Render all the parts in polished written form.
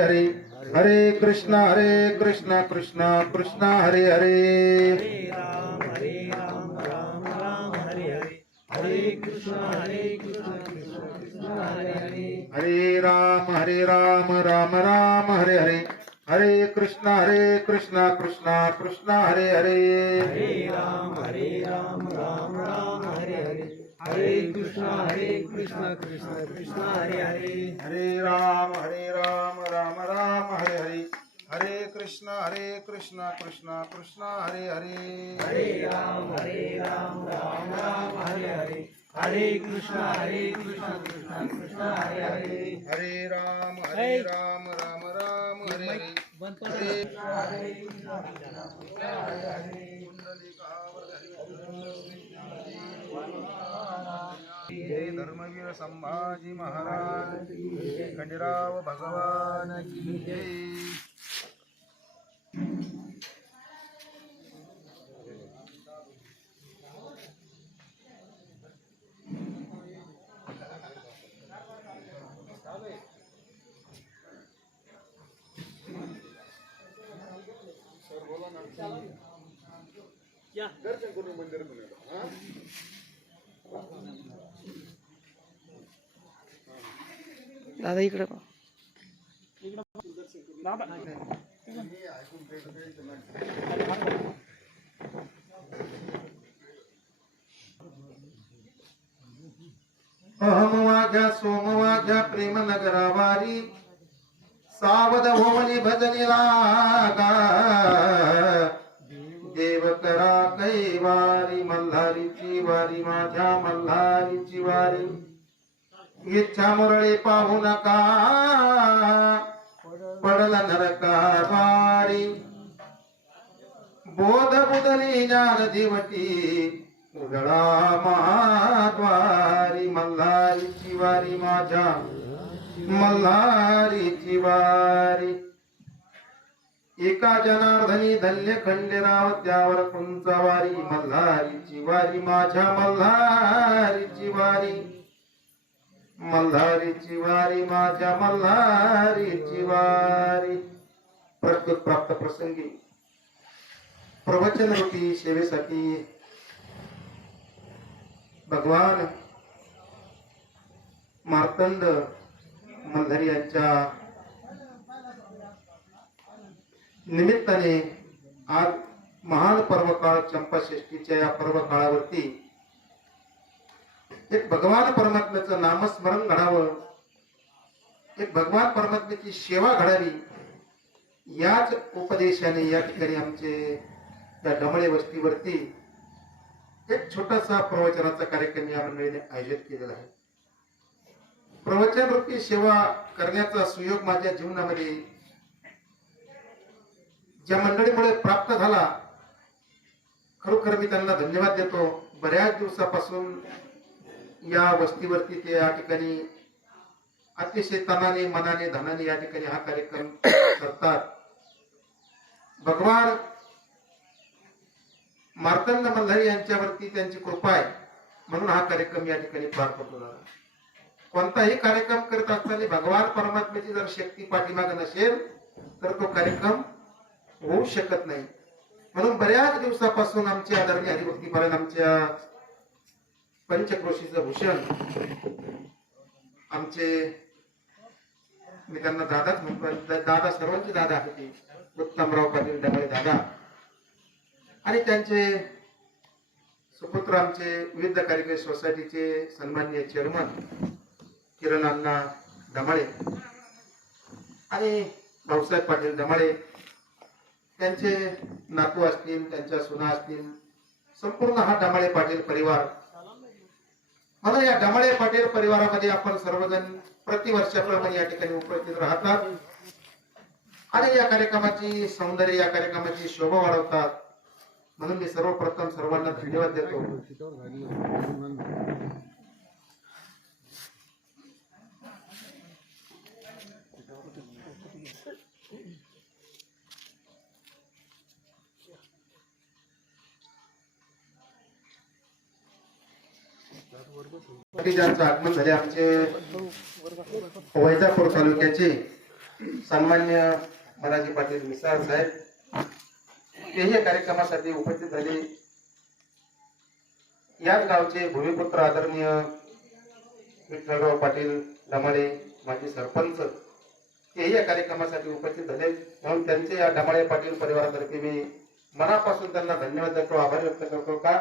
हरे हरे कृष्णा कृष्णा कृष्णा हरे हरे हरे राम राम राम हरे हरे हरे कृष्णा कृष्णा कृष्णा हरे हरे हरे राम राम हरे हरे हरे कृष्णा कृष्णा कृष्णा हरे हरे हरे राम राम राम हरे हरे हरे कृष्णा कृष्णा कृष्णा हरे हरे हरे राम राम हरे हरे हरे कृष्णा कृष्णा कृष्णा हरे हरे हरे राम राम राम हरे हरे हरे कृष्णा कृष्णा कृष्णा हरे हरे हरे राम राम हरे हरे जय धर्मवीर संभाजी महाराज खंडेराव भगवान की जय. दर्शन करून मंदिर दादा इकडे अहमवाघ्या सोमवाघ्या प्रेम नगरावारी सावध भोवनी भजनी लागा देव करा कैवारी मल्हारीची वारी माझ्या मल्हारीची वारी इच्छा मुरळी पाहू नका पडला नरकावारी बोध बुदली ज्ञान दिवटी उजळा महाद्वारी मल्हारीची वारी माझ्या मल्हारीची वारी एका जनार्दनी धन्य खंडेराव त्यावर कुंचावारी मल्हारीची वारी माझ्या मल्हारीची वारी मल्हारीची वारी माझ्या मल्हारीची वारी. प्रस्तुत प्राप्त प्रसंगी प्रवचन रूपी सेवेसाठी भगवान मार्तंड मल्हारी यांच्या निमित्ताने आज महान पर्वकाळ चंपाषष्ठीच्या या पर्व काळावरती एक भगवान परमात्म्याचं नामस्मरण घडावं, एक भगवान परमात्म्याची सेवा घडावी, याच उपदेशाने या ठिकाणी आमचे या डमळे वस्तीवरती एक छोटासा प्रवचनाचा कार्यक्रम या मंडळीने आयोजित केलेला आहे. प्रवचन रूपी सेवा करण्याचा सुयोग माझ्या जीवनामध्ये ज्या मंडळीमुळे प्राप्त झाला, खरोखर मी त्यांना धन्यवाद देतो. बऱ्याच दिवसापासून या वस्तीवरती ते या ठिकाणी अतिशय तनाने मनाने धनाने या ठिकाणी हा कार्यक्रम करतात. भगवान मार्तंड मल्हारी यांच्यावरती त्यांची कृपा आहे म्हणून हा कार्यक्रम या ठिकाणी पार पडतो. कोणताही कार्यक्रम करत असताना भगवान परमात्म्याची जर शक्ती पाठीमागे नसेल तर तो कार्यक्रम होऊ शकत नाही. म्हणून बऱ्याच दिवसापासून आमचे आदरणीय हरिभक्ती परायण आमच्या पंचक्रोशीचं भूषण आमचे, मी त्यांना दादाच म्हणतो, दादा सर्वांचे दादा आहेत, उत्तमराव पाटील डमळे दादा आणि त्यांचे सुपुत्र आमचे विविध कार्यक्रम सोसायटीचे सन्माननीय चेअरमन किरण अण्णा डमाळे आणि भाऊसाहेब पाटील डमाळे, त्यांचे नातू असतील, त्यांच्या सुना असतील, संपूर्ण हा डमाळे पाटील परिवार. म्हणून या डमाळे पाटील परिवारामध्ये आपण सर्वजण प्रतिवर्षाप्रमाणे या ठिकाणी उपस्थित राहतात आणि या कार्यक्रमाची सौंदर्य, या कार्यक्रमाची शोभा वाढवतात. म्हणून मी सर्वप्रथम सर्वांना धन्यवाद देतो. ज्यांचं आगमन झाले आमचे वैजापूर तालुक्याचे सन्मान्य मनाजी पाटील मिसाळ साहेब तेही या कार्यक्रमासाठी उपस्थित झाले. याच गावचे भूमिपुत्र आदरणीय विठ्ठलराव पाटील डमाळे माजी सरपंच तेही या कार्यक्रमासाठी उपस्थित झाले. म्हणून त्यांचे या डमाळे पाटील परिवारातर्फे मी मनापासून त्यांना धन्यवाद देतो, आभार व्यक्त करतो. का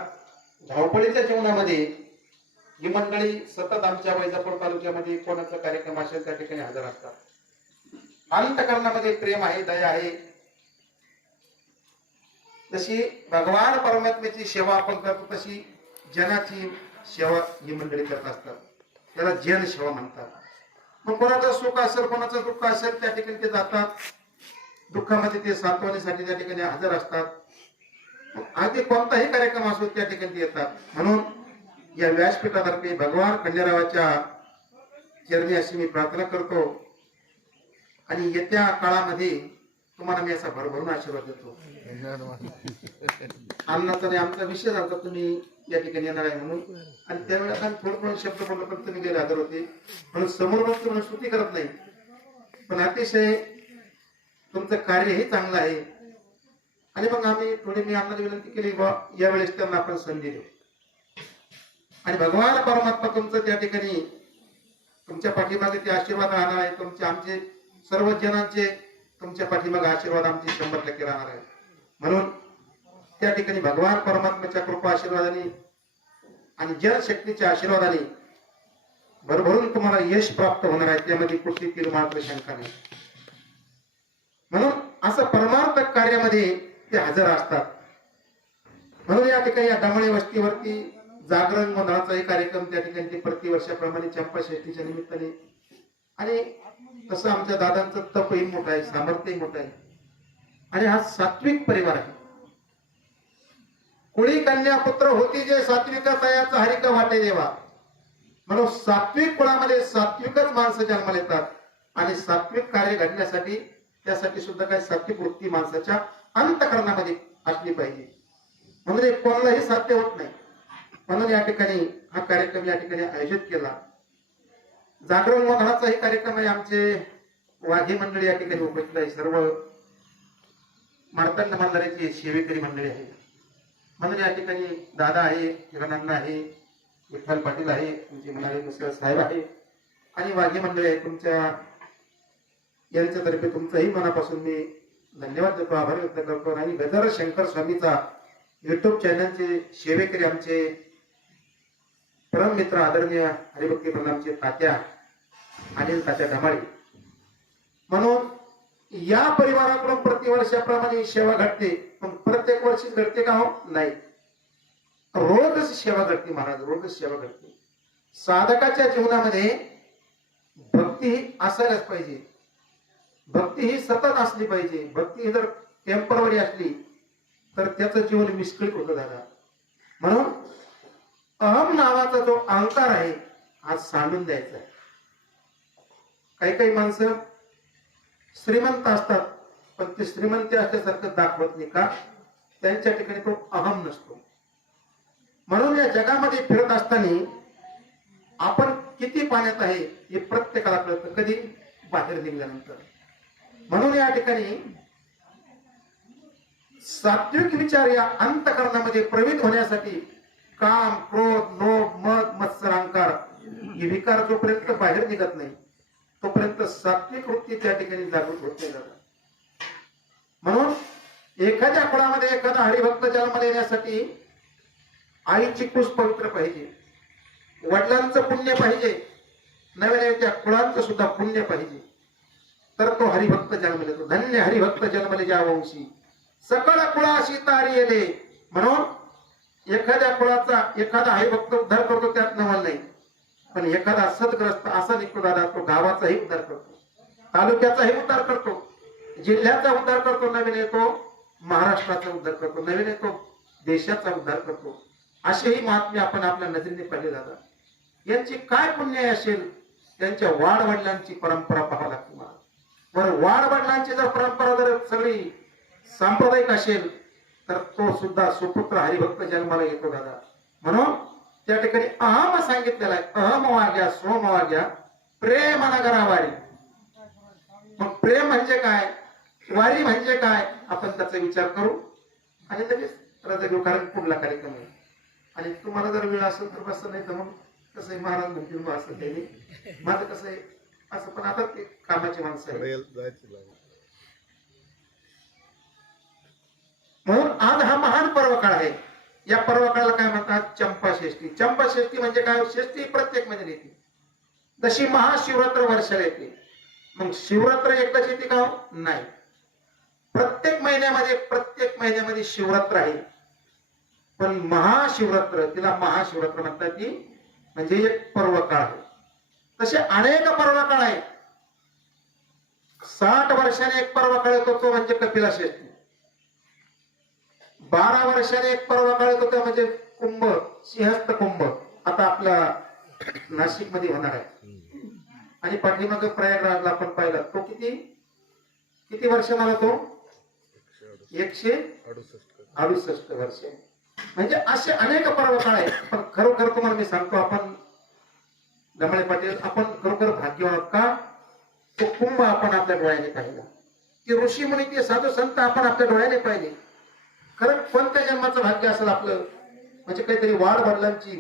धावपळीच्या जीवनामध्ये ही मंडळी सतत आमच्या वैजापूर तालुक्यामध्ये कोणाचा कार्यक्रम असेल त्या ठिकाणी हजर असतात. अंतकरणामध्ये प्रेम आहे, दया आहे. जशी भगवान परमात्म्याची सेवा आपण करतो तशी जनाची सेवा ही मंडळी करत असतात. त्याला जन सेवा म्हणतात. मग कोणाचं सुख असेल, कोणाचं दुःख असेल त्या ठिकाणी ते जातात. दुःखामध्ये ते सांत्वनेसाठी त्या ठिकाणी हजर असतात. अगदी कोणताही कार्यक्रम असो त्या ठिकाणी ते येतात. म्हणून या व्यासपीठातर्फे भगवान खंडेरावाच्या चरणी अशी मी प्रार्थना करतो आणि येत्या काळामध्ये तुम्हाला मी असा भरभरून आशीर्वाद देतो. अन्नाचा आणि आमचा विषय झाला तुम्ही या ठिकाणी येणार आहे म्हणून, आणि त्यावेळेस थोडं शब्द बोललो पण तुम्ही गेले हजर होते म्हणून समोर बसतो म्हणून स्तुती करत नाही. पण अतिशय तुमचं कार्यही चांगलं आहे. आणि मग आम्ही थोडी मी आम्हाला विनंती केली यावेळेस त्यांना आपण संधी देऊ आणि भगवान परमात्मा तुमचं त्या ठिकाणी तुमच्या पाठीमागे ते आशीर्वाद राहणार आहे. तुमचे आमचे सर्व जनांचे तुमच्या पाठीमागे आशीर्वाद आमचे 100% राहणार आहे. म्हणून त्या ठिकाणी भगवान परमात्म्याच्या कृपा आशीर्वादाने आणि जनशक्तीच्या आशीर्वादाने भरभरून तुम्हाला यश प्राप्त होणार आहे. त्यामध्ये कुठली तिरमात्र शंका नाही. म्हणून असं परमार्थक कार्यामध्ये ते हजर असतात. म्हणून या ठिकाणी या डमाळे वस्तीवरती जागरण गोंधळाचाही कार्यक्रम त्या ठिकाणी ते प्रतिवर्षाप्रमाणे चंपाषष्ठीच्या निमित्ताने, आणि तसं आमच्या दादांचं तपही मोठं आहे, सामर्थ्यही मोठं आहे. आणि हा सात्विक परिवार आहे. कुळी कन्या पुत्र होती जे सात्विक तयाचा हरिका वाटे देवा. म्हणून सात्विक कुळामध्ये सात्विकच माणसं जन्माला येतात. आणि सात्विक कार्य घडण्यासाठी त्यासाठी सुद्धा काही सात्विक वृत्ती माणसाच्या अंतःकरणामध्ये असली पाहिजे. म्हणून हे कोणालाही साध्य होत नाही. म्हणून या ठिकाणी हा कार्यक्रम या ठिकाणी आयोजित केला. जागरण गोंधळाचाही कार्यक्रम आहे. आमचे वाघे मंडळी या ठिकाणी उपस्थित आहे. सर्व मार्तंड मंडळाची सेवेकरी मंडळी आहे. म्हणून या ठिकाणी दादा आहे, किरणांना आहे, विठ्ठल पाटील आहे, तुमचे म्हणाले मिसळ साहेब आहे आणि वाघे मंडळी आहे. तुमच्या यांच्यातर्फे तुमचंही मनापासून मी धन्यवाद देतो, आभार व्यक्त करतो. आणि गजर शंकर स्वामीचा युट्यूब चॅनलचे सेवेकरी आमचे परम मित्र आदरणीय हरिभक्ती प्रणामचे तात्या अनिल तात्या डमाळे. म्हणून या परिवाराकडून प्रतिवर्षाप्रमाणे सेवा घडते. पण प्रत्येक वर्षी घडते का? हो नाही, रोजच सेवा घडते महाराज, रोजच सेवा घडते. साधकाच्या जीवनामध्ये भक्ती ही असायलाच पाहिजे. भक्ती ही सतत असली पाहिजे. भक्ती ही जर टेम्पररी असली तर त्याचं जीवन विस्कळीत होतं दादा. म्हणून अहम नावाचा जो अहंकार आहे आज सांडून द्यायचा आहे. काही काही माणसं श्रीमंत असतात पण ते श्रीमंत असल्यासारखं दाखवत नाही. का? त्यांच्या ठिकाणी तो अहम नसतो. म्हणून या जगामध्ये फिरत असताना आपण किती पाण्यात आहे हे प्रत्येकाला कळतं, कधी? बाहेर निघाल्यानंतर. म्हणून या ठिकाणी सात्विक विचार या अंतःकरणामध्ये प्रवीण होण्यासाठी काम, क्रोध, लोभ, मद, मत्सर, अहंकार हे विकार जोपर्यंत बाहेर निघत नाही तोपर्यंत सात्विक वृत्ती त्या ठिकाणी जागृत होत नाही. म्हणून एखाद्या कुळामध्ये एखादा हरिभक्त जन्माला येण्यासाठी आईची कुस पवित्र पाहिजे, वडिलांचं पुण्य पाहिजे, नव्याने त्या कुळांचं सुद्धा पुण्य पाहिजे, तर तो हरिभक्त जन्माला येतो. धन्य हरिभक्त जन्मले ज्या वंशी सकळ कुळाशी तारी येले. म्हणून एखाद्या कुळाचा एखादा हरिभक्त उद्धार करतो त्यात नवल नाही. पण एखादा सदग्रस्त असा निघतो दादा, तो गावाचाही उद्धार करतो, तालुक्याचाही उद्धार करतो, जिल्ह्याचा उद्धार करतो, नवीन येतो महाराष्ट्राचा उद्धार करतो, नवीन येतो देशाचा उद्धार करतो. असेही महात्मे आपण आपल्या नजरेने पाहिले दादा. यांची काय पुण्य असेल? त्यांच्या वाडवडिलांची परंपरा पाहावी लागते मला. बरं, वाडवडिलांची जर परंपरा जर सगळी सांप्रदायिक असेल तर तो सुद्धा सुपुत्र हरिभक्त जन्माला येतो दादा. म्हणून त्या ठिकाणी अहम सांगितलेला आहे. अहम वाग्या सोम वाग्या प्रेम नगरावारी. मग प्रेम म्हणजे काय, वारी म्हणजे काय, आपण त्याचा विचार करू आणि लगेच रजा घेऊ, कारण पुढला कार्यक्रम आहे. आणि तुम्हाला जर वेळ असेल तर बसं, नाही तर मग कसं आहे, महाराज म्हणतील मग असं काही नाही, माझं कसं आहे असं, पण आता ते कामाची माणसं आहे. म्हणून आज हा महान पर्व काळ आहे. या पर्व काळाला काय म्हणतात, चंपाषष्ठी. चंपाषष्ठी म्हणजे काय, षष्ठी प्रत्येक महिन्यात येते, जशी महाशिवरात्र वर्षाला येते. मग शिवरात्र एकदाच येते का, नाही, प्रत्येक महिन्यामध्ये शिवरात्र आहे. पण महाशिवरात्र, तिला महाशिवरात्र म्हणतात, ती म्हणजे एक पर्व काळ आहे. तसे अनेक पर्व काळ आहे. 60 वर्षाने एक पर्व काळ येतो, तो म्हणजे कपिला षष्ठी. 12 वर्षाने एक पर्व काळ येतो, तो म्हणजे कुंभ, सिंहस्थ कुंभ, आता आपला नाशिक मध्ये होणार आहे. आणि पाठीमागे प्रयागराजला आपण पाहिला, तो किती वर्ष मला, तो 168 वर्ष. म्हणजे असे अनेक पर्व काळ आहेत. पण खरोखर तुम्हाला मी सांगतो, आपण गमळे पाटील, आपण खरोखर भाग्यवान का, तो कुंभ आपण आपल्या डोळ्याने पाहिला, ते ऋषी मुनी, ते साधू संत आपण आपल्या डोळ्याने पाहिले. खरं कोणत्या जन्माचं भाग्य असेल आपलं, म्हणजे काहीतरी वाढ वडिलांची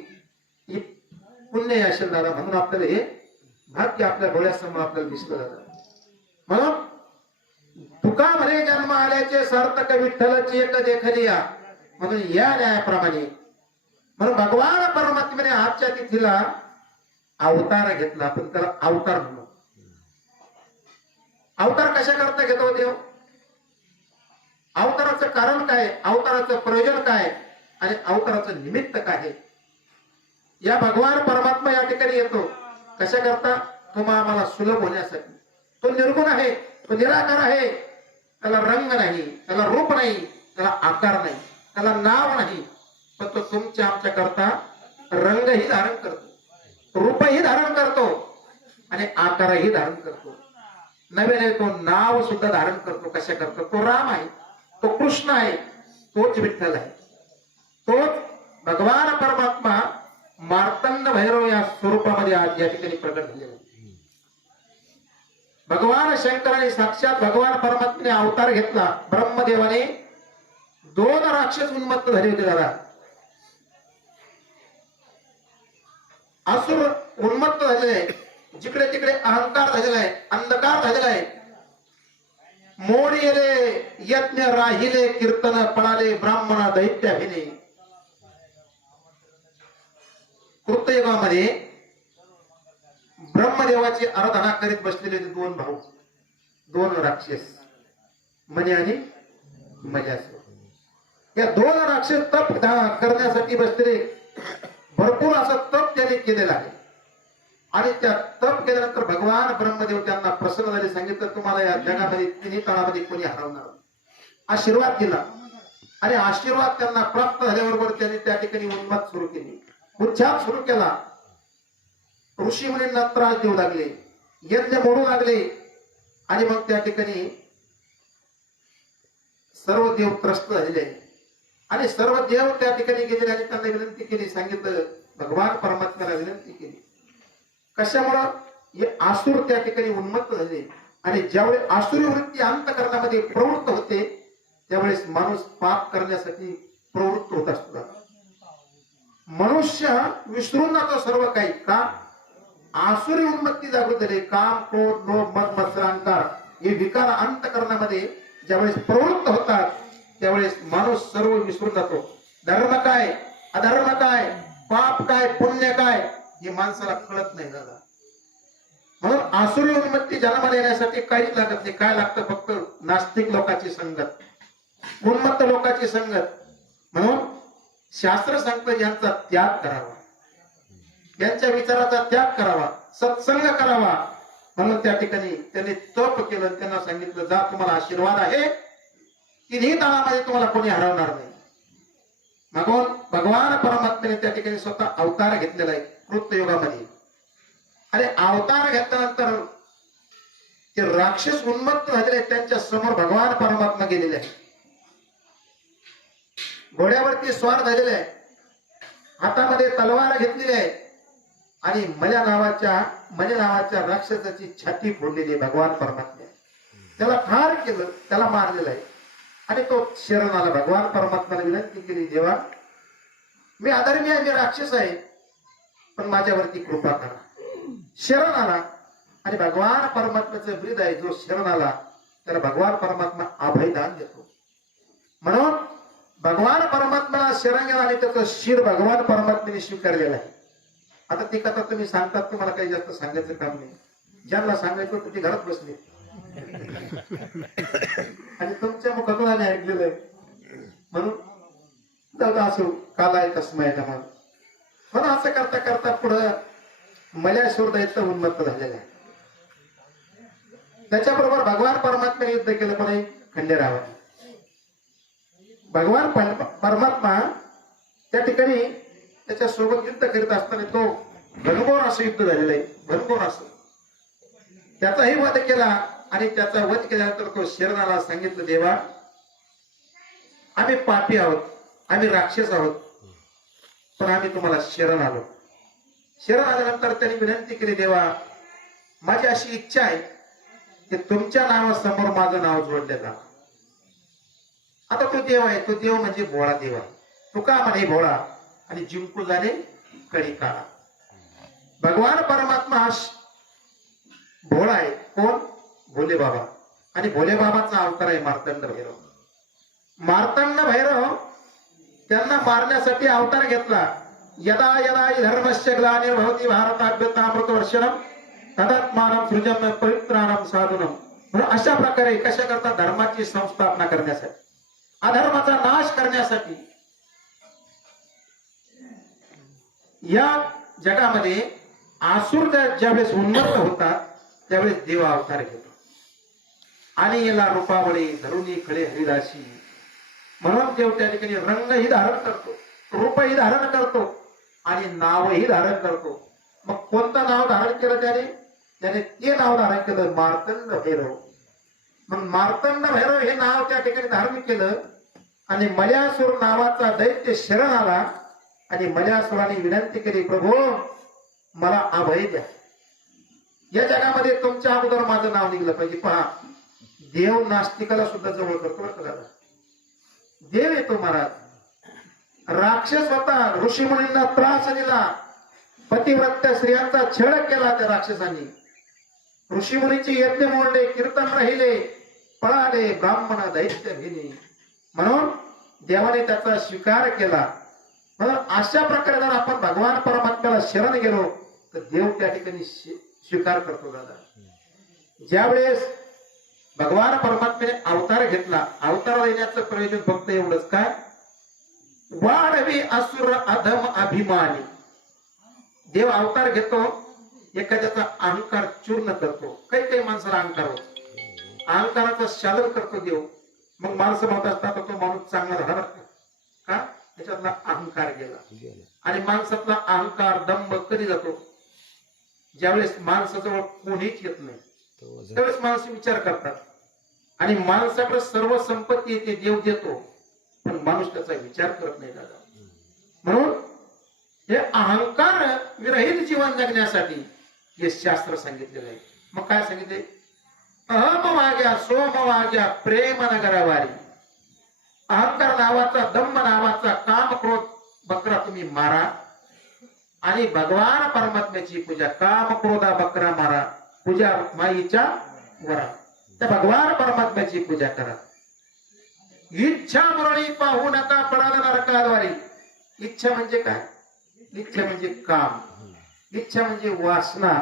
ही पुण्य असेल दादा, म्हणून आपल्याला हे भाग्य आपल्या डोळ्यासमोर आपल्याला दिसलं जातं. म्हणून तुका म्हणे जन्म आल्याचे सार्थक विठ्ठलाची एक देखलिया, म्हणून या न्यायाप्रमाणे म्हणून भगवान परमात्म्याने आजच्या तिथीला अवतार घेतला. आपण त्याला अवतार म्हणू. अवतार कशा करता घेतो देव, अवताराचं कारण काय, अवताराचं प्रयोजन काय, आणि अवताराचं निमित्त काय आहे. या भगवान परमात्मा या ठिकाणी येतो कशा करता, तुम्हा आम्हाला सुलभ होण्यासाठी. तो निर्गुण आहे, तो निराकार आहे, त्याला रंग नाही, त्याला रूप नाही, त्याला आकार नाही, त्याला नाव नाही, पण तो तुमच्या आमच्या करता रंगही धारण करतो, रूपही धारण करतो आणि आकारही धारण करतो. नव्याने तो नाव सुद्धा धारण करतो. कशा करतो, तो राम आहे, तो कृष्ण आहे, तोच विठ्ठल आहे, तोच भगवान परमात्मा मार्तंड भैरव या स्वरूपामध्ये आज या ठिकाणी प्रकट झालेला आहे. भगवान शंकराने साक्षात भगवान परमात्म्याने अवतार घेतला. ब्रह्मदेवाने 2 राक्षस उन्मत्त झाले होते दादा, असुर उन्मत्त झालेले आहे, जिकडे तिकडे अहंकार झालेला आहे, अंधकार झालेला आहे. मोड येले यज्ञ राहिले, कीर्तन पळाले, ब्राह्मण दैत्य भिले. कृतयुगामध्ये ब्रह्मदेवाची आराधना करीत बसलेले 2 भाऊ, 2 राक्षस, मनी आणि मजासूर. या 2 राक्षस तप करण्यासाठी बसलेले, भरपूर असं तप त्यांनी केलेलं आहे. आणि त्या तप केल्यानंतर भगवान ब्रह्मदेव त्यांना प्रसन्न झाले. सांगितलं, तुम्हाला या जगामध्ये तिन्ही काळामध्ये कोणी हरवणार, आशीर्वाद दिला. आणि आशीर्वाद त्यांना प्राप्त झाल्याबरोबर त्यांनी त्या ठिकाणी उन्माद सुरू केली, उच्चार सुरू केला. ऋषी मुनींना त्रास देऊ लागले, यज्ञ मोडू लागले. आणि मग त्या ठिकाणी सर्व देव त्रस्त झालेले आणि सर्व देव त्या ठिकाणी गेलेले आणि त्यांना विनंती केली. सांगितलं, भगवान परमात्म्याला विनंती केली. कशामुळं, हे आसुर त्या ठिकाणी उन्मत्त झाले. आणि ज्यावेळी आसुरी वृत्ती अंतःकरणामध्ये प्रवृत्त होते, त्यावेळेस माणूस पाप करण्यासाठी प्रवृत्त होत असतो. मनुष्य विसरून जातो सर्व काही. का, आसुरी उन्मत्ती जागृत झाली. काम, क्रोध, लोभ, मद, मत्सर, अहंकार हे विकार अंतःकरणामध्ये ज्यावेळेस प्रवृत्त होतात, त्यावेळेस माणूस सर्व विसरून जातो. धर्म काय, अधर्म काय, पाप काय, पुण्य काय, हे माणसाला कळत नाही दादा. म्हणून आसुरी उन्मत्ती जन्माला येण्यासाठी काहीच लागत नाही. काय लागतं, फक्त नास्तिक लोकांची संगत, उन्मत्त लोकांची संगत. म्हणून शास्त्र सांगतं, यांचा त्याग करावा, यांच्या विचाराचा त्याग करावा, सत्संग करावा. म्हणून त्या ठिकाणी त्यांनी तप केलं. त्यांना सांगितलं, जा, तुम्हाला आशीर्वाद आहे, तिन्ही ताळामध्ये तुम्हाला कोणी हरवणार नाही. म्हणून भगवान परमात्म्याने त्या ठिकाणी स्वतः अवतार घेतलेला आहे कृतयुगामध्ये. आणि अवतार घेतल्यानंतर ते राक्षस उन्मत्त झालेले, त्यांच्या समोर भगवान परमात्मा गेलेले आहे. घोड्यावरती स्वार झालेले आहे, हातामध्ये तलवार घेतलेली आहे आणि मल्या नावाच्या राक्षसाची छाती फोडलेली आहे भगवान परमात्मा. त्याला ठार केलं, त्याला मारलेलं आहे. आणि तो शरण आला, भगवान परमात्म्याला विनंती केली, देवा मी अधर्मी आहे, मी राक्षस आहे, पण माझ्यावरती कृपा करा. शरण आला आणि भगवान परमात्म्याचं ब्रीद आहे, जो शरण आला त्याला भगवान परमात्मा अभयदान देतो. म्हणून भगवान परमात्म्याला शरण गेला आणि त्याचं शिर भगवान परमात्म्याने स्वीकारलेलं आहे. आता ती कथा तुम्ही सांगतात, तुम्हाला काही जास्त सांगायचं काम नाही. ज्यांना सांगायचं होतं ते घरात बसले आणि तुमच्या मुखातून आम्ही ऐकलेलं आहे. म्हणून दादा असो काला आहे तस्माय नमः. म्हणून असं करता करता पुढं मल्यासूर दैत्य उन्मत्त झालेला आहे. त्याच्याबरोबर भगवान परमात्म्याने युद्ध केलं, पण खंडेरावाने. भगवान परमात्मा त्या ठिकाणी त्याच्या सोबत युद्ध करीत असताना तो घनघोर असं युद्ध झालेलं आहे, घनघोर असं. त्याचाही वध केला आणि त्याचा वध केल्यानंतर तो शरणाला सांगितलं, देवा आम्ही पापी आहोत, आम्ही राक्षस आहोत, पण आम्ही तुम्हाला शरण आलो. शरण आल्यानंतर त्यांनी विनंती केली, देवा माझी अशी इच्छा आहे की तुमच्या नावासमोर माझं नाव जोडलं जावं. आता तो देव आहे, तो देव म्हणजे भोळा देव आहे. तुका म्हणे भोळा आणि जिंकू जाणे कडी काळा. भगवान परमात्मा हा भोळा आहे. कोण? भोले बाबा. आणि भोले बाबाचा अवतार आहे मार्तंड भैरव. मार्तंड भैरव त्यांना मारण्यासाठी अवतार घेतला. यदा यदा धर्मस्य ग्लानिर्भवति भारताभ्युत्थानामृत वर्षणम तदात्मानं सृजन पवित्राणं साधुनम. म्हणून अशा प्रकारे कशा करता धर्माची संस्थापना करण्यासाठी, अधर्माचा नाश करण्यासाठी या जगामध्ये आसुर ज्यावेळेस उन्नत होतात त्यावेळेस देव अवतार घेतो आणि याला रूपावळी धरुणी खळे हरिदासी. म्हणून देव त्या ठिकाणी रंगही धारण करतो, रूपही धारण करतो आणि नावही धारण करतो. मग कोणतं नाव धारण केलं त्याने ते नाव धारण केलं मार्तंड भैरव. मग मार्तंड भैरव हे नाव त्या ठिकाणी धारण केलं आणि मल्यासूर नावाचा दैत्य शरण आला आणि मल्यासुराने विनंती केली, प्रभू मला अभय द्या. या जगामध्ये तुमच्या अगोदर माझं नाव निघलं पाहिजे. पहा, देव नास्तिकाला सुद्धा जवळ करतो बरं का. देव येतो महाराज. राक्षस होता, ऋषीमुनींना त्रास दिला, पतिव्रत्य स्त्रियांचा छळ केला त्या राक्षसांनी. ऋषीमुनीची यज्ञ मोडले, कीर्तन राहिले, पळाले ब्राह्मण दैत्य भिनी. म्हणून देवाने त्याचा स्वीकार केला. म्हणून अशा प्रकारे जर आपण भगवान परमात्म्याला शरण गेलो तर देव त्या ठिकाणी स्वीकार करतो. दादा ज्यावेळेस भगवान परमात्म्याने अवतार घेतला, अवतार देण्याचं प्रयोजन फक्त एवढंच काय, वाढवी असुर अधम अभिमानी. देव अवतार घेतो, एखाद्याचा अहंकार चूर्ण करतो. काही काही माणसाला अहंकार होतो, अहंकाराचा शालन करतो देव. मग माणसं म्हणत असतात तो माणूस चांगला झाला का, त्याच्यातला अहंकार गेला. आणि माणसातला अहंकार दंभ कधी जातो, ज्यावेळेस माणसाजवळ कोणीच येत नाही त्यावेळेस माणसं विचार करतात आणि माणसाकडे सर्व संपत्ती येते, देव देतो, पण माणूस त्याचा विचार करत नाही दादा. म्हणून हे अहंकार विरहित जीवन जगण्यासाठी हे शास्त्र सांगितलेलं आहे. मग काय सांगितले, अहम वाग्या सोम वाग्या प्रेम नगरवारी. अहंकार नावाचा, दंभ नावाचा काम क्रोध बकरा तुम्ही मारा आणि भगवान परमात्म्याची पूजा, काम क्रोधा बकरा मारा, पूजा माईच्या वरा, त्या भगवान परमात्म्याची पूजा करा. इच्छा मुरळी पाहू नका पडाल नरकाद्वारी. इच्छा म्हणजे काय, इच्छा म्हणजे काम, इच्छा म्हणजे वासना.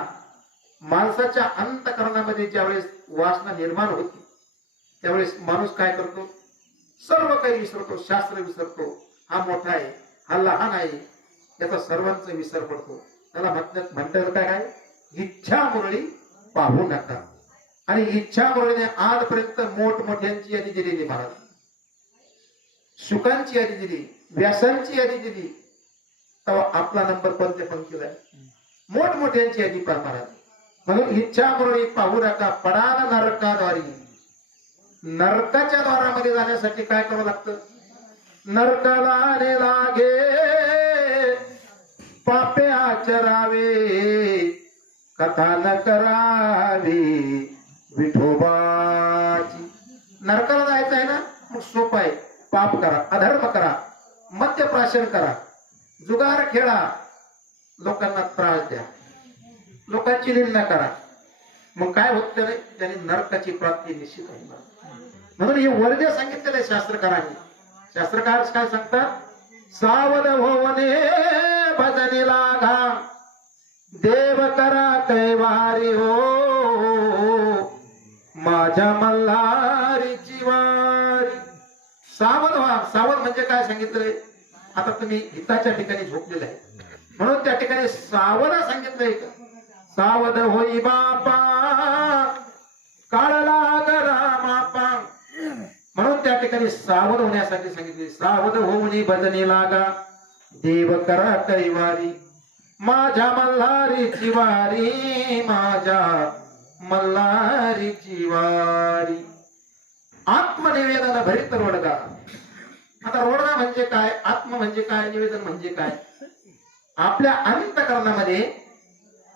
माणसाच्या अंतःकरणामध्ये ज्यावेळेस वासना निर्माण होती त्यावेळेस माणूस काय करतो, सर्व काही विसरतो, शास्त्र विसरतो. हा मोठा आहे, हा लहान आहे, याचा सर्वांचा विसर पडतो. त्याला म्हणतात काय, इच्छा मुरळी पाहू नका. आणि इच्छा मुरळीने आजपर्यंत मोठमोठ्यांची यादी दिलेली महाराज, सुखांची यादी दिली, व्यासांची यादी दिली, तेव्हा आपला नंबर कोणत्या पंक्तीला आहे, मोठमोठ्यांची यादी पहा महाराज. म्हणून इच्छा मुरळी पाहू नका पडाल नरकाद्वारी. नरकाच्या द्वारामध्ये जाण्यासाठी काय करावं लागतं, नरकाला लागे पापे आचरावे, कथा न करावी विठोबाची. नरकाला जायचं आहे ना, मग सोपं आहे. पाप करा, अधर्म करा, मद्यप्राशन करा, जुगार खेळा, लोकांना त्रास द्या, लोकांची निंदा करा, मग काय होत नाही, त्याने नरकाची प्राप्ती निश्चित होणार. म्हणून हे वर्ग सांगितलेलं आहे शास्त्रकारांनी. शास्त्रकार काय सांगतात, सावध होवने भजनी लागा, देव करा कैवारी हो, माझ्या मल्हारीची वारी. सावध व्हा. सावध म्हणजे काय सांगितलंय, आता तुम्ही हिताच्या ठिकाणी झोपलेले आहे म्हणून त्या ठिकाणी सावध सांगितलंय. सावध होई बापा, काळला रामापा, म्हणून त्या ठिकाणी सावध होण्यासाठी सांगितले. सावध होऊन भजनी लागा, देव करा कैवारी, माझ्या मल्हारीची वारी, माझ्या मल्हारीची वारी. आत्मनिवेदन भरित रोडगा. आता रोडगा म्हणजे काय, आत्म म्हणजे काय, निवेदन म्हणजे काय. आपल्या अंतःकरणामध्ये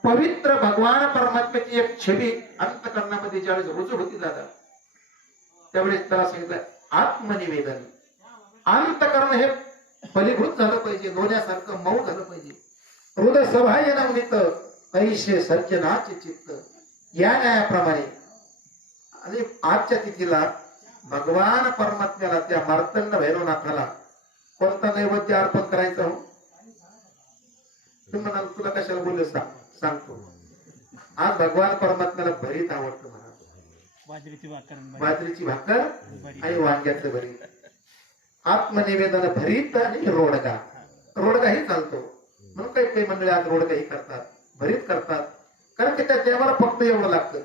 पवित्र भगवान परमात्म्याची एक छबी अंतःकरणामध्ये ज्यावेळेस रुजू होती दादा, त्यावेळेस त्याला सांगितलं आत्मनिवेदन. अंतःकरण हे फलीभूत झालं पाहिजे, लोण्यासारखं मऊ झालं पाहिजे. हृदय सभाय नवनीत ऐशे सज्जनाचे चित्त. या न्यायाप्रमाणे आणि आजच्या तिथीला भगवान परमात्म्याला, त्या मार्तंड भैरवनाथाला कोणता नैवेद्य अर्पण करायचा हो? तुम्ही म्हणाल तुला कशाला बोलले, सांगतो. आज भगवान परमात्म्याला भरीत आवडतं म्हणा, बाजरीची भाकर आणि वांग्याचं भरीत. आत्मनिवेदन भरीत आणि रोडगा. रोडगाही चालतो म्हणून काही काही मंडळी आज रोडगाही करतात, भरीत करतात, कारण की त्या देवाला फक्त एवढं लागतं.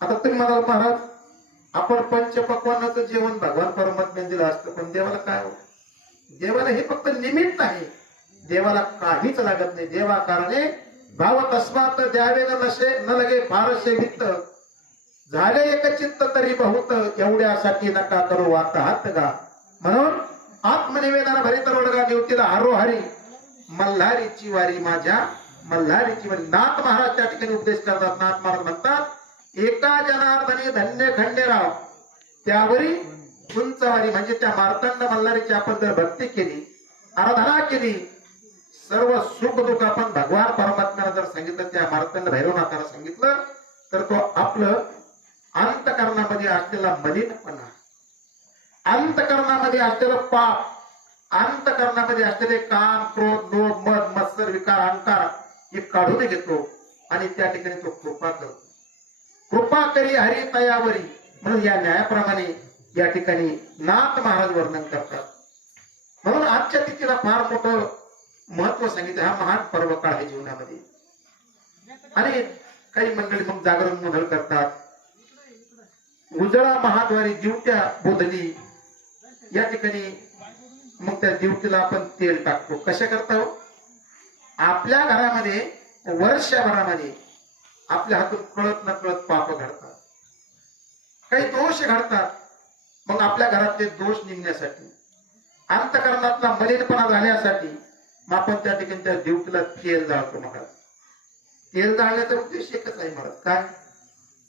आता तुम्ही म्हणाल महाराज आपण पंचपक्वानाचं जेवण भगवान परमात्म्याने दिलं असतं, पण देवाला काय हो? देवाला हे फक्त निमित्त आहे, देवाला काहीच लागत नाही. देवा कारणे भाव तस्मात द्यावे न लगे फारसे वित्त, झाले एक चित्त तरी बहुत, एवढ्यासाठी नका करू आता हात गा. म्हणून आत्मनिवेदन भरित रोडगा देवतीला हरोहरी, मल्हारीची वारी, माझ्या मल्हारीची वारी. नाथ महाराज त्या ठिकाणी उपदेश करतात. नाथ महाराज म्हणतात, एका जनार्दनी धन्य खंडेराव, त्यावरी उंचवारी. म्हणजे त्या मार्तंड मल्हारीची आपण जर भक्ती केली, आराधना केली, सर्व सुख दुःख आपण भगवान परमात्म्याला जर सांगितलं, त्या मार्तंड भैरवनाथाला सांगितलं, तर तो आपलं अंतःकरणामध्ये असलेला मलिनपणा, अंतःकरणामध्ये असलेलं पाप, अंतःकरणामध्ये असलेले काम, क्रोध, लोभ, मद, मत्सर, विकार, अहंकार हे काढून घेतो आणि त्या ठिकाणी तो कृपा करतो. कृपा करी हरी तयावरी. म्हणून या न्यायाप्रमाणे या ठिकाणी नाथ महाराज वर्णन करतात. म्हणून आजच्या तिथीला फार मोठं महत्व सांगितलं. हा महान पर्व काळ आहे जीवनामध्ये. आणि काही मंडळी मग जागरण गोंधळ करतात. उजळा महाद्वारी दिवट्या बोधली, या ठिकाणी मग त्या दिवटीला आपण तेल टाकतो. कशा करता हो? आपल्या घरामध्ये वर्षभरामध्ये आपल्या हातून कळत न कळत पाप घडतात, काही दोष घडतात. मग आपल्या घरातले दोष निघण्यासाठी, अंतःकरणातला मलिनपणा झाल्यासाठी मग आपण त्या ठिकाणी त्या दिवटीला तेल जाळतो. महाराज तेल जाळण्याचा उद्देश एकच आहे महाराज, काय?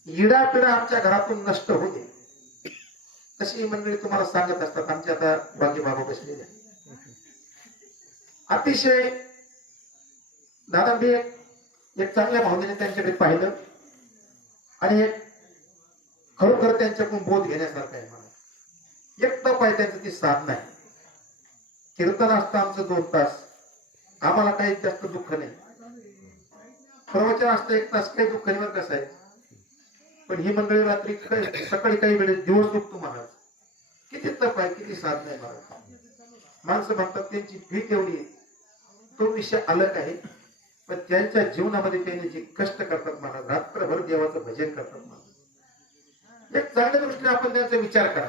इडापिडा आमच्या घरातून नष्ट होऊ दे, तशी मंडळी तुम्हाला सांगत असतात. आमच्या आता बाकी बाबा बसलेले अतिशय दादा, मी एक चांगल्या भावनेने त्यांच्याकडे पाहिलं आणि एक खरोखर त्यांच्याकडून बोध घेण्यासारखं आहे. मला एक तप आहे त्यांचं, ती साधना आहे. कीर्तन असतं आमचं 2 तास, आम्हाला काही जास्त दुःख नाही. प्रवचन असतं 1 तास, काही दुःख नाही. कसं आहे, पण ही मंडळी रात्री सकाळी काही वेळेस दिवस दुखतो. महाराज किती तप आहे, किती साधना आहे महाराज. माणसं म्हणतात त्यांची भीत एवढी, तो विषय अलग आहे. पण त्यांच्या जीवनामध्ये त्यांनी जे कष्ट करतात महाराज, रात्रभर देवाचं भजन करतात महाराज. एक चांगल्या दृष्टीने आपण त्यांचा विचार करा.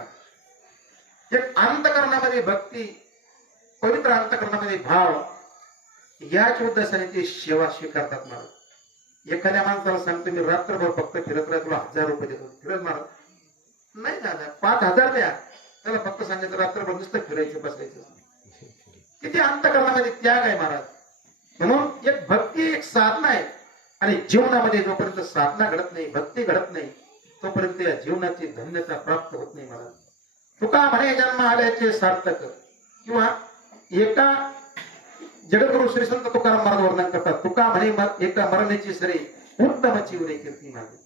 एक अंतःकरणामध्ये भक्ती, पवित्र अंतःकरणामध्ये भाव, याच उद्देशाने ते सेवा स्वीकारतात महाराज. एखाद्या माणसाला सांगतो मी रात्रभर फक्त फिरत राहा, तुला 1000 रुपये देतो, फिरत महाराज? नाही दादा, 5000 द्या. त्याला फक्त सांगायचं रात्रभर नुसतं फिरायचं, बसायचं. किती अंतःकरणामध्ये त्याग आहे महाराज. म्हणून एक भक्ती एक साधना आहे. आणि जीवनामध्ये जोपर्यंत साधना घडत नाही, भक्ती घडत नाही, तोपर्यंत या जीवनाची धन्यता प्राप्त होत नाही मला. तुका म्हणे जन्म आल्याचे सार्थक, किंवा एका जगद्गुरु श्री संत तुकाराम महाराज वर्णन करतात, तुका म्हणे एका मरणाची सरी उत्तमची उदय कीर्ती माझी.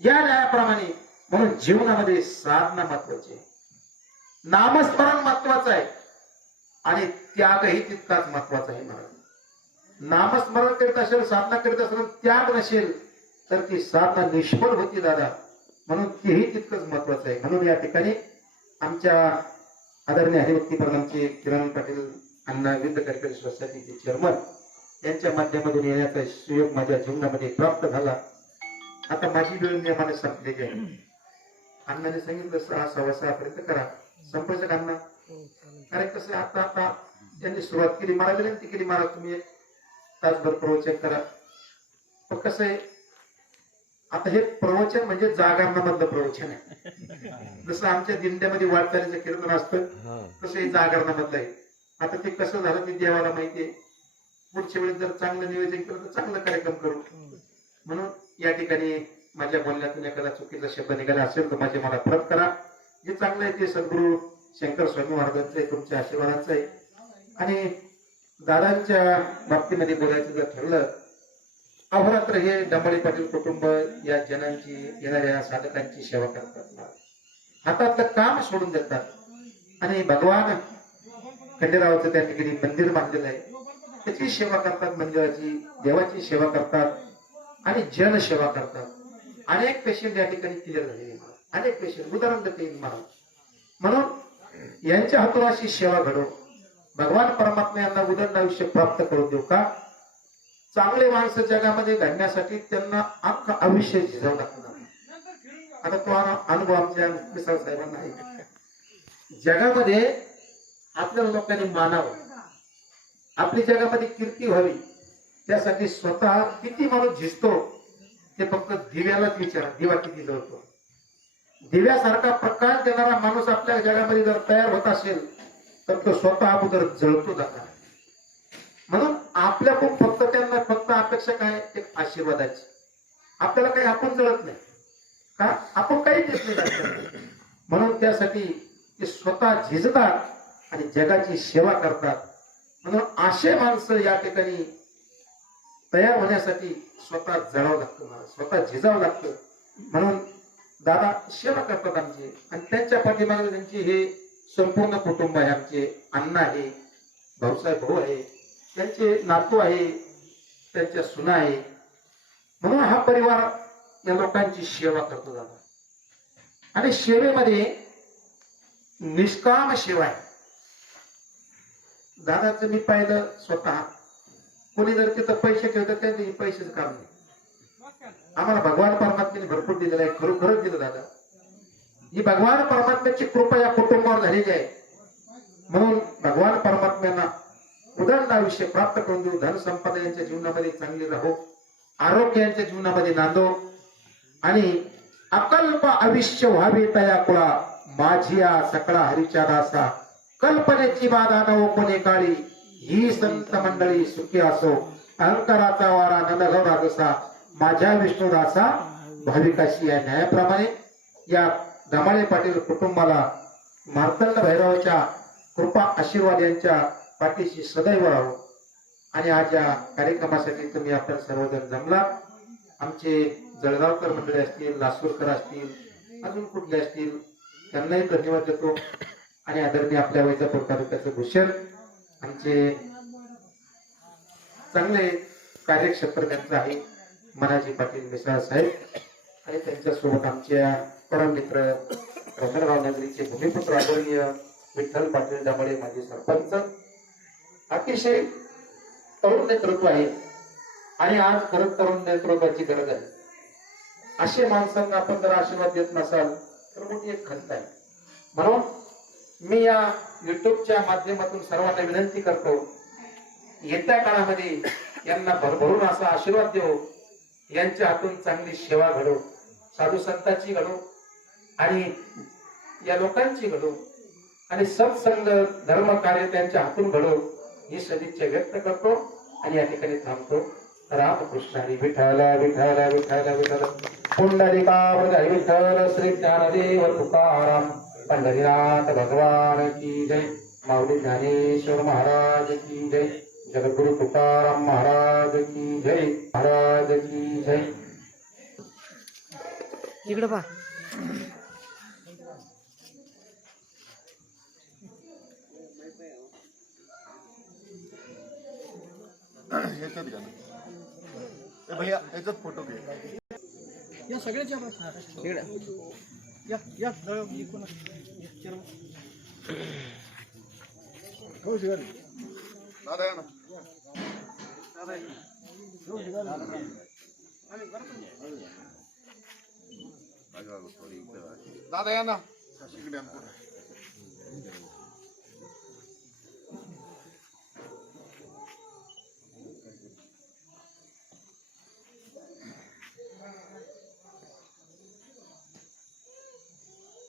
या न्यायाप्रमाणे म्हणून जीवनामध्ये साधना महत्वाची आहे, नामस्मरण महत्वाचं आहे आणि त्यागही तितकाच महत्वाचा आहे. महाराज नामस्मरण करीत असेल, साधना करीत असेल, त्याग नसेल तर ती साधना निष्फळ होती दादा. म्हणून तेही तितकंच महत्वाचं आहे. म्हणून या ठिकाणी आमच्या आदरणीय हरिभक्तीप्रधानचे किरण पाटील अण्णा विविध कार्यक्रम सोसायटीचे चेअरमन यांच्या माध्यमातून येण्याचा सुयोग माझ्या जीवनामध्ये प्राप्त झाला. आता माझी वेळ नियमाने संपलेली आहे. अण्णाने सांगितलं 6:15 करा. संपायचं का अण्णा? कारण कसं आता आता त्यांनी सुरुवात केली, मला विनंती केली महाराज तुम्ही 1 तासभर प्रवचन करा. पण कसं आहे, आता हे प्रवचन म्हणजे जागरणामधलं प्रवचन आहे. जसं आमच्या दिंड्यामध्ये वाटचालीचं कीर्तन असतं तसं हे जागरणामधलं आहे. आता ते कसं झालं ते देवाला माहितीये. पुढच्या वेळेस जर चांगलं नियोजन केलं तर चांगला कार्यक्रम करू. म्हणून या ठिकाणी माझ्या बोलण्यातून एखादा चुकीचा शब्द निघाला असेल तर माझे मला परत करा. जे चांगलं आहे ते सद्गुरू शंकर स्वामी महाराजांचं आहे, तुमच्या आशीर्वादाचं आहे. आणि दादांच्या बाबतीमध्ये बोलायचं जर ठरलं, अहोरात्र हे डंबळे पाटील कुटुंब या जनांची, येणाऱ्या साधकांची सेवा करतात. हातातलं काम सोडून देतात आणि भगवान खंडेरावाचं त्या ठिकाणी मंदिर बांधलेलं आहे, त्याची सेवा करतात, मंदिराची देवाची सेवा करतात आणि जनसेवा करतात. अनेक पेशंट या ठिकाणी क्लिअर झालेले, अनेक पेशंट उदाहरण देता येईल मला. म्हणून यांच्या हातून अशी सेवा घडो. भगवान परमात्मा यांना उदंड आयुष्य प्राप्त करून देऊ. का? चांगले माणसं जगामध्ये घडण्यासाठी त्यांना अख्खं आयुष्य झिजावं लागतं. आता तो अनुभव आमच्या मिसाळ साहेबांना आहे. जगामध्ये आपल्या लोकांनी मानावं, आपली जगामध्ये कीर्ती व्हावी, त्यासाठी स्वतः किती माणूस झिजतो ते फक्त दिव्यालाच विचारा. दिवा किती जळतो. दिव्यासारखा प्रकाश देणारा माणूस आपल्या जगामध्ये जर तयार होत असेल तर तो स्वतः अगोदर जळतो जाणार. म्हणून आपल्याकडून फक्त त्यांना फक्त अपेक्षा काय? एक आशीर्वादाची. आपल्याला काही आपण जळत नाही का? आपण काही देत नाही. म्हणून त्यासाठी ते स्वतः झिजतात आणि जगाची सेवा करतात. म्हणून असे माणसं या ठिकाणी तयार होण्यासाठी स्वतः जळावं लागतं, स्वतः झिजावं लागतं. म्हणून दादा सेवा करतात आमची, आणि त्यांच्या पाठीमागे त्यांची हे संपूर्ण कुटुंब आहे. आमचे अण्णा आहे, भाऊसाहेब भाऊ आहे, त्यांचे नातू आहे, त्यांच्या सुना आहे. म्हणून हा परिवार या लोकांची सेवा करतो दादा. आणि सेवेमध्ये निष्काम सेवा आहे. दादाचं मी पाहिलं स्वतः. कोणी जर तिथं पैसे ठेवतात त्यांनी पैसेच काम नाही. आम्हाला भगवान परमात्म्याने भरपूर दिलेलं आहे, खरोखरच दिलं दादा. ही भगवान परमात्म्याची कृपा या कुटुंबावर झालेली आहे. म्हणून भगवान परमात्म्यांना उदंड आयुष्य प्राप्त करून देऊ. धन संपदा यांच्या जीवनामध्ये चांगली राहो, आरोग्य यांच्या जीवनामध्ये नांदो आणि अकल्प आयुष्य व्हावे तया कुळा. माझिया सकळा हरीच्या दासा, कल्पनेची बाधा न कोणी काळी. ही संत मंडळी सुखी असो, अहंकाराचा वारा नलघव राजसा. माझ्या विष्णुदासा भाविकाशी. या न्यायाप्रमाणे या धमाळे पाटील कुटुंबाला मार्तंड भैरवाच्या कृपा आशीर्वाद यांच्या पाठीशी सदैव राहो. आणि आज या कार्यक्रमासाठी तुम्ही आपण सर्वजण जमला. आमचे जळगावकर मंडळी असतील, लासूरकर असतील, अजून कुठले असतील, त्यांनाही धन्यवाद देतो. आणि आदरणीय आपल्या वैजापूर तालुक्याचे भूषण आमचे चांगले कार्यक्षेत्र त्यांचं आहे मनाजी पाटील मिसाळ साहेब, आणि त्यांच्यासोबत आमच्या परम मित्र रतनगाव नगरीचे भूमिपुत्र आदरणीय विठ्ठल पाटील डंबळे माजी सरपंच. अतिशय तरुण नेतृत्व आहे आणि आज खरंच तरुण नेतृत्वाची गरज आहे. असे माणसांना आपण जर आशीर्वाद देत नसाल तर मोठी एक खंत आहे. म्हणून मी या युट्यूबच्या माध्यमातून सर्वांना विनंती करतो, येत्या काळामध्ये यांना भरभरून असा आशीर्वाद देऊ, यांच्या हातून चांगली सेवा घडो, साधू संतांची घडो आणि या लोकांची घडो आणि सत्संग धर्म कार्य त्यांच्या हातून घडो, ही सदिच्छा व्यक्त करतो आणि या ठिकाणी थांबतो. रामकृष्ण हरी. विठ्ठल विठ्ठल विठ्ठल विठ्ठल. पुंडलिकावरती विठ्ठल श्री ज्ञानदेव तुकाराम पंढरीनाथ भगवान की जय माऊली ज्ञानेश्वर महाराज की जय जगद्गुरु तुकाराम महाराज की जय महाराज की जय इकडे पहा ह्याच्यात घ्या ना. भैया ह्याच्यात फोटो घे. या सगळ्याच्या इकडे या या इकडून हो शिवाय दादा या ना. दादा या ना. इकडे या ना पुढे.